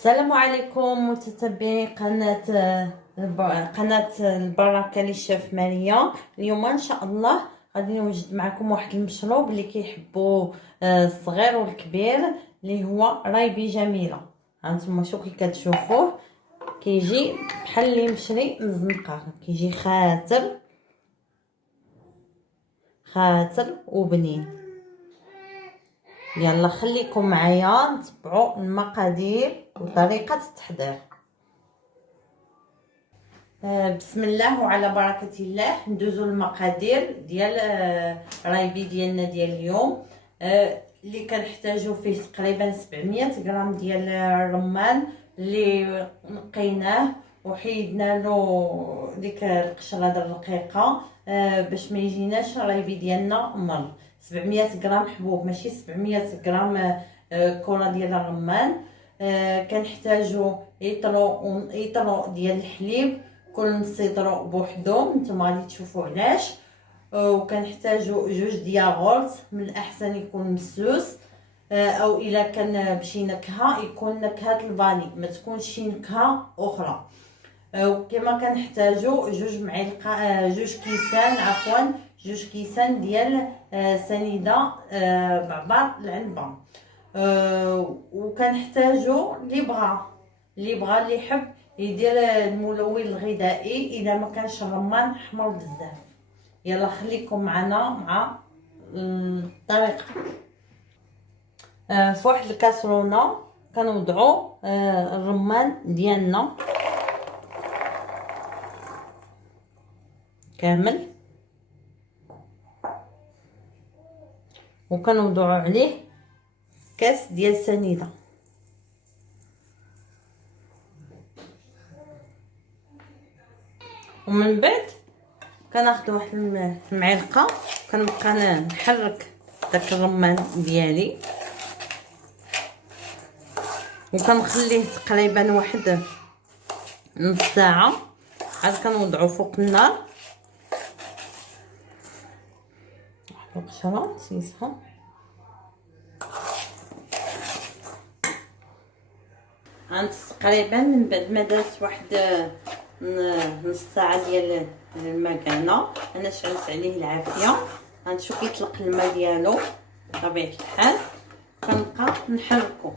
السلام عليكم متتبعي قناة البركة للشيف ماريا. اليوم ان شاء الله غادي نوجد معكم واحد المشروب اللي كيحبوه الصغير والكبير، اللي هو رايبي جميلة. هانتوما شو كي كتشوفوه كيجي بحال اللي مشري من الزنقة، كيجي خاتر وبنين. يلا خليكم معايا نتبعوا المقادير وطريقة التحضير. بسم الله وعلى بركة الله. ندوزو المقادير ديال رايبي ديالنا ديال اليوم. اللي كنحتاجو فيه تقريبا 700 غرام ديال الرمان اللي نقيناه وحيدنا له ديك القشره د الرقيقه باش ما يجيناش رايبي ديالنا مر. 700 غرام حبوب، ماشي 700 غرام كره ديال الرمان. كنحتاجو يطرو ديال الحليب، كل نص يطرو بوحدو، نتوما غادي تشوفوا علاش. وكنحتاجو جوج دياغورت، من الاحسن يكون مسوس، او الا كان بشي نكهه يكون نكهه الفاني، ما تكونش شي نكهه اخرى. وكما كنحتاجو جوج كيسان ديال سنيده بعبر العنبه. وكنحتاجو اللي بغى اللي يحب يدير الملون الغذائي اذا ما كانش الرمان حمر بزاف. يلا خليكم معنا مع الطريقه. في واحد الكاسرونه كنوضعوا الرمان ديالنا كامل، وكنوضعوا عليه كاس ديال سنيده، ومن بعد كناخذ واحد المعلقه كنبقى نحرك داك الرمان ديالي، وكنخليه تقريبا واحد نص ساعه. عاد كنوضعو فوق النار واحد القشره سيسها. عند تقريبا من بعد ما دازت واحد نص ساعه ديال المكانه، انا شعلت عليه العافيه. غنشوف كيطلق الماء ديالو بطبيعه الحال. كنبقى نحركو،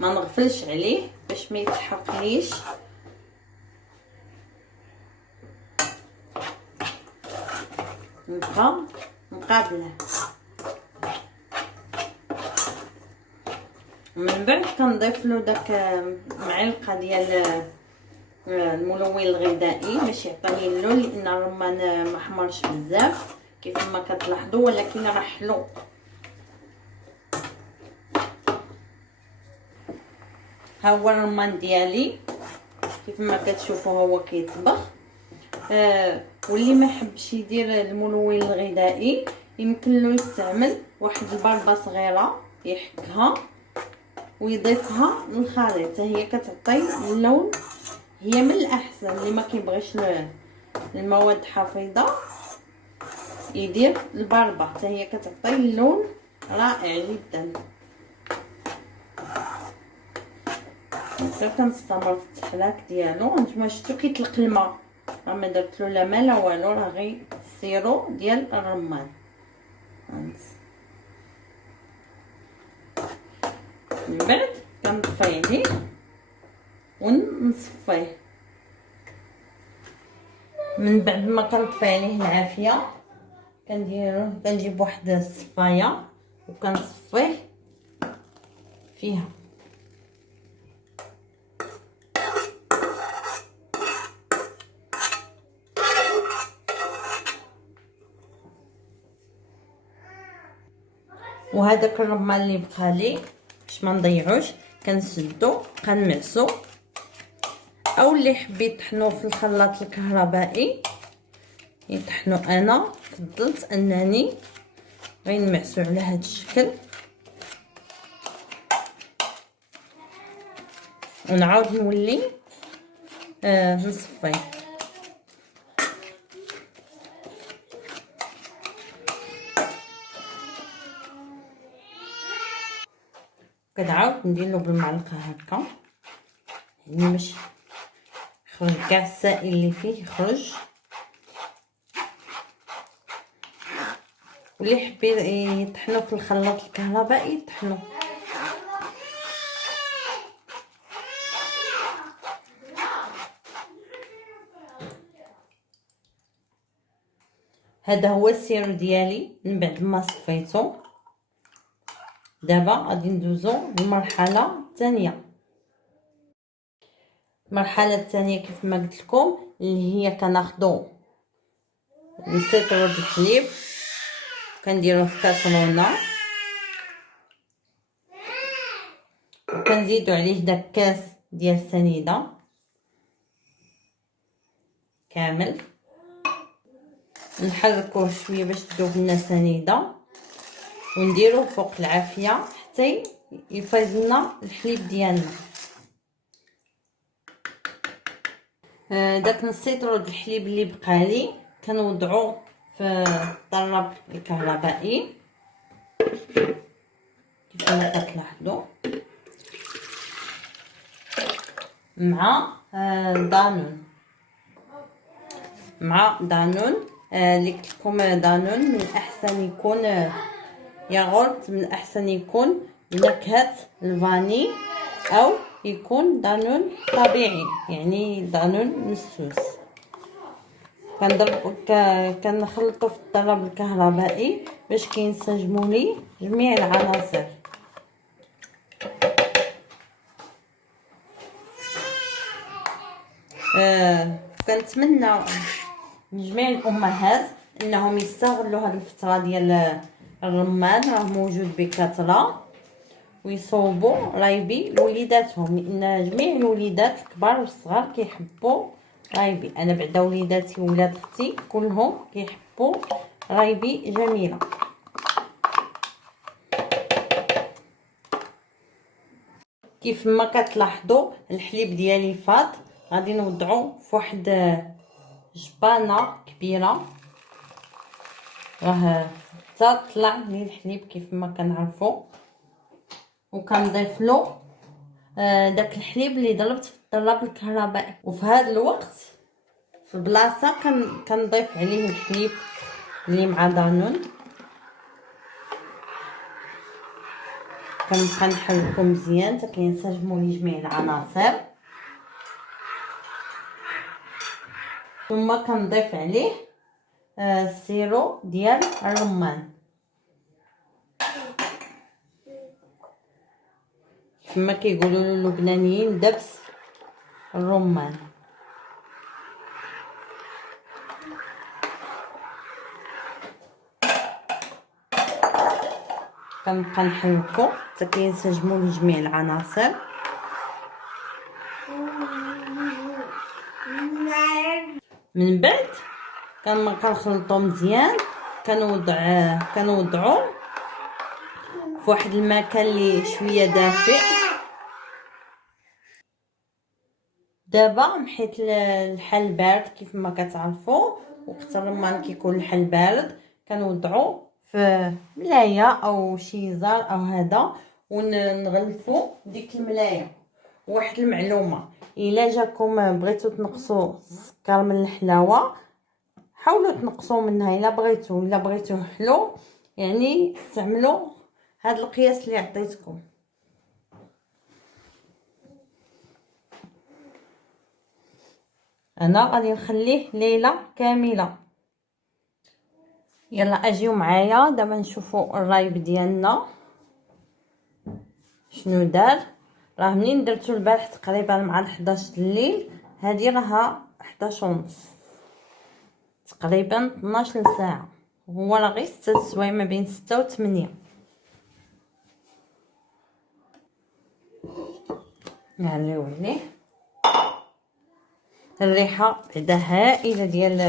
ما نغفلش عليه باش ما يتحرقليش. نبقى مقابله. ومن بعد كنضيف له داك معلقه ديال الملون الغذائي باش يعطيني اللون، لان الرمان ما حمرش بزاف كيف ما كتلاحظوا، ولكن راه حلو. ها هو الرمان ديالي كيف ما كتشوفوا هو كيطبخ. واللي ما حبش يدير الملون الغذائي يمكن له يستعمل واحد البربه صغيره يحكها ويضيفها للخليط، هي كتعطي اللون. هي من الاحسن اللي ما كيبغيش المواد حافظه يدير البربه، حتى هي كتعطي اللون رائع جدا. كنستمر في التحلاك ديالو. نتوما شفتوا كيطلق الماء، راه ما درت له لا ما لا والو، راه غير السيرو ديال الرمان. من بعد كنطفي عليه ونصفيه. من بعد ما كنطفي عليه العافيه كنجيب واحد الصفايه وكنصفيه فيها. وهذاك الرمان اللي بقى لي باش ما نضيعوش كنسدو كنمعسو، او اللي حب يطحنوه في الخلاط الكهربائي يطحنوا. انا فضلت انني غير نمعسو على هذا الشكل، ونعاود نولي نصفيه. كنعاود نديرلو بالمعلقه هكا، يعني باش يخرج كاع السائل اللي فيه يخرج. واللي يحب يطحنو في الخلاط الكهربائي يطحنو. هذا هو السيرو ديالي من بعد ما صفيتو. دابا غادي ندوزو للمرحله الثانيه. المرحله الثانيه كيف ما قلت لكم اللي هي كناخذوا نسيطروا الحليب كنديروه في كاسرونه، وكنزيدوا عليه داك كاس ديال السنيده كامل، نحركوه شويه باش تذوب لنا سنيده، ونديروه فوق العافيه حتى يفيض لنا الحليب ديالنا. داك نسيطرو د الحليب اللي بقى لي كنوضعوه في الطراب الكهربائي كيف ما كتلاحظوا مع دانون. اللي قلت لكم دانون من الاحسن يكون ياغورت، من الاحسن يكون بنكهه الفاني او يكون دانون طبيعي، يعني دانون مسوس. كنخلطو في الطراب الكهربائي باش كينسجموا لي جميع العناصر. كنتمنى من جميع الامهات انهم يستغلوا هذه الفتره ديال الرمان، راه موجود بكثره، ويصوبوا رايبي لوليداتهم، لان جميع الوليدات الكبار والصغار كيحبوا رايبي. انا بعدا وليداتي وولاد اختي كلهم كيحبوا رايبي جميله. كيف ما كتلاحظوا الحليب ديالي فاض، غادي نوضعو في واحد جبانه كبيره، راه حتى طلع لي الحليب كيف ما كنعرفوا، وكنضيف له داك الحليب اللي ضربت في الطراب الكهربائي. وفي هذا الوقت في البلاصه كنضيف عليه الحليب اللي مع دانون، كنبقى نحركو مزيان حتى كينسجموا لي جميع العناصر، ثم كنضيف عليه السيرو ديال الرمان كما كيقولوا اللبنانيين دبس الرمان. كنبقى نحركو حتى كينسجموا لي جميع العناصر. من بعد كنخلطو مزيان، كنوضعو في واحد المكان اللي شويه دافئ. دابا حيت الحل بارد كيف ما كتعرفوا، وقت الرمان كيكون الحل بارد كنوضعو في ملايه او شي زار او هذا، ونغلفوا ديك الملايه. واحد المعلومه، الا جاكم بغيتو تنقصوا السكر من الحلاوه حاولوا تنقصوا منها الا بغيتو حلو، يعني استعملوا هذا القياس اللي عطيتكم. انا غادي نخليه ليله كامله. يلا اجيو معايا دابا نشوفوا الرايب ديالنا شنو دار. راه منين درتو البارح تقريبا مع 11 الليل، هذه راها 11 ونص، تقريبا 12 ساعه. هو راه غير 6 سوايع، ما بين 6 و 8. نعليو عليه. الريحه بعدا هائله ديال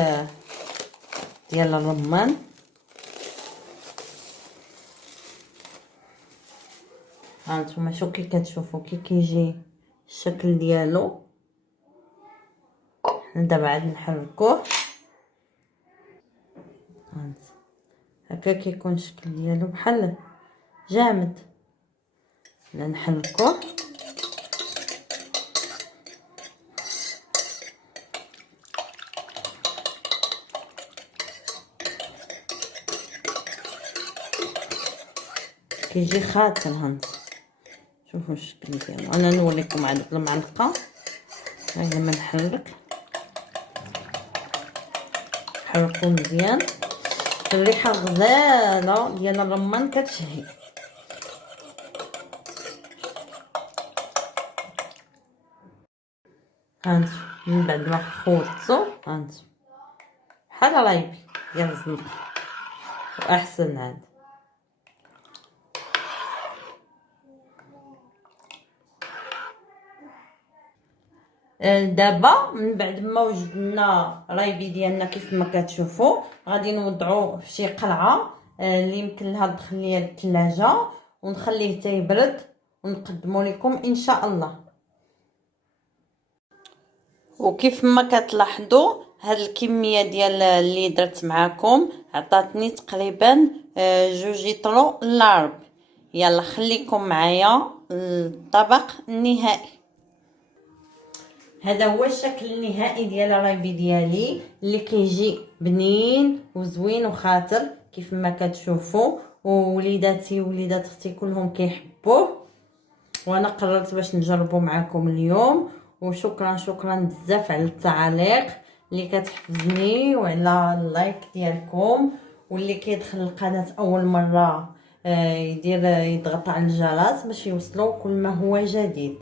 الرمان. هانتوما شوفوا كي كتشوفوا كي كيجي الشكل ديالو. دابا عاد نحركوه هكا كيكون الشكل ديالو بحال جامد. نحركوه. كيجي خاطر هانت، شوفوا الشكل ديالو. انا نوريكم عاد بالمعلقه. ها لما نحرك، حركوا مزيان. الريحه غزاله ديال الرمان كتشهي. هانت من بعد ما خوتو، هانت بحال رايبي ديال الزنقه واحسن عاد. دابا من بعد ما وجدنا رايبي ديالنا كيف ما كتشوفوا، غادي نوضعوه في شي قلعه اللي يمكن لها تدخل ليا للثلاجه، ونخليه حتى يبرد ونقدمه لكم ان شاء الله. وكيف ما كتلاحظوا هاد الكميه ديال اللي درت معاكم عطاتني تقريبا 2 لتر لارب. يلا خليكم معايا الطبق النهائي. هذا هو الشكل النهائي ديال الرايبي ديالي اللي كيجي بنين وزوين وخاطر كيف ما كتشوفوا. ووليداتي ووليدات اختي كلهم كيحبوه، وانا قررت باش نجربه معكم اليوم. وشكرا بزاف على التعاليق اللي كتحفزني وعلى اللايك ديالكم، واللي كيدخل القناه اول مره يضغط على الجرس باش يوصلوا كل ما هو جديد.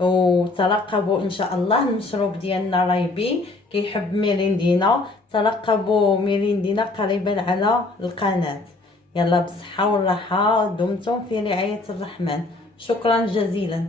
وترقبوا ان شاء الله المشروب ديالنا رايبي كيحب ميريندينا. ترقبوا ميريندينا قريبا على القناه. يلا بالصحه والراحه، دمتم في رعايه الرحمن. شكرا جزيلا.